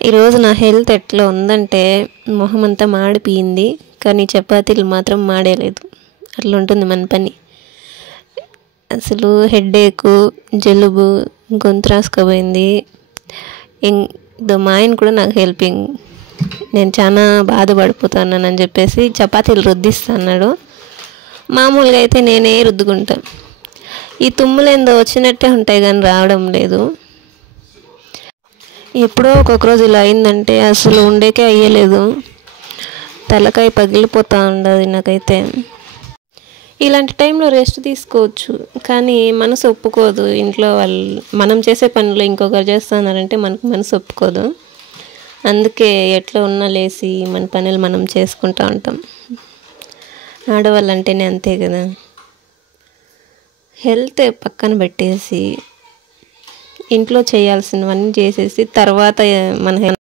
ఈరోజు నా హెల్త్ ఎట్లా ఉందంటే మొహం అంతా మాడిపోయింది, కానీ చపాతీలు మాత్రం మాడేయలేదు. అట్లా ఉంటుంది మన పని. అసలు హెడేకు, జలుబు, గొంతు రాసుకుపోయింది. మా ఆయన కూడా నాకు హెల్పింగ్. నేను చాలా బాధపడిపోతున్నానని చెప్పేసి చపాతీలు రుద్దిస్తా అన్నాడు. మామూలుగా అయితే నేనే రుద్దుకుంటాను. ఈ తుమ్ములేందో వచ్చినట్టే ఉంటాయి కానీ రావడం లేదు. ఎప్పుడో ఒక్కొక్క రోజు ఇలా అయిందంటే అసలు ఉండేకే అయ్యలేదు. తలకాయ పగిలిపోతూ ఉండదు నాకైతే. ఇలాంటి టైంలో రెస్ట్ తీసుకోవచ్చు, కానీ మనసు ఒప్పుకోదు. ఇంట్లో వాళ్ళు మనం చేసే పనులు ఇంకొకరు చేస్తున్నారంటే మనకు మనసు ఒప్పుకోదు. అందుకే ఎట్లా ఉన్నా లేసి మన పనులు మనం చేసుకుంటూ ఉంటాం. ఆడవాళ్ళు అంటేనే అంతే కదా. హెల్త్ పక్కన పెట్టేసి ఇంట్లో చేయాల్సినవన్నీ చేసేసి తర్వాత మన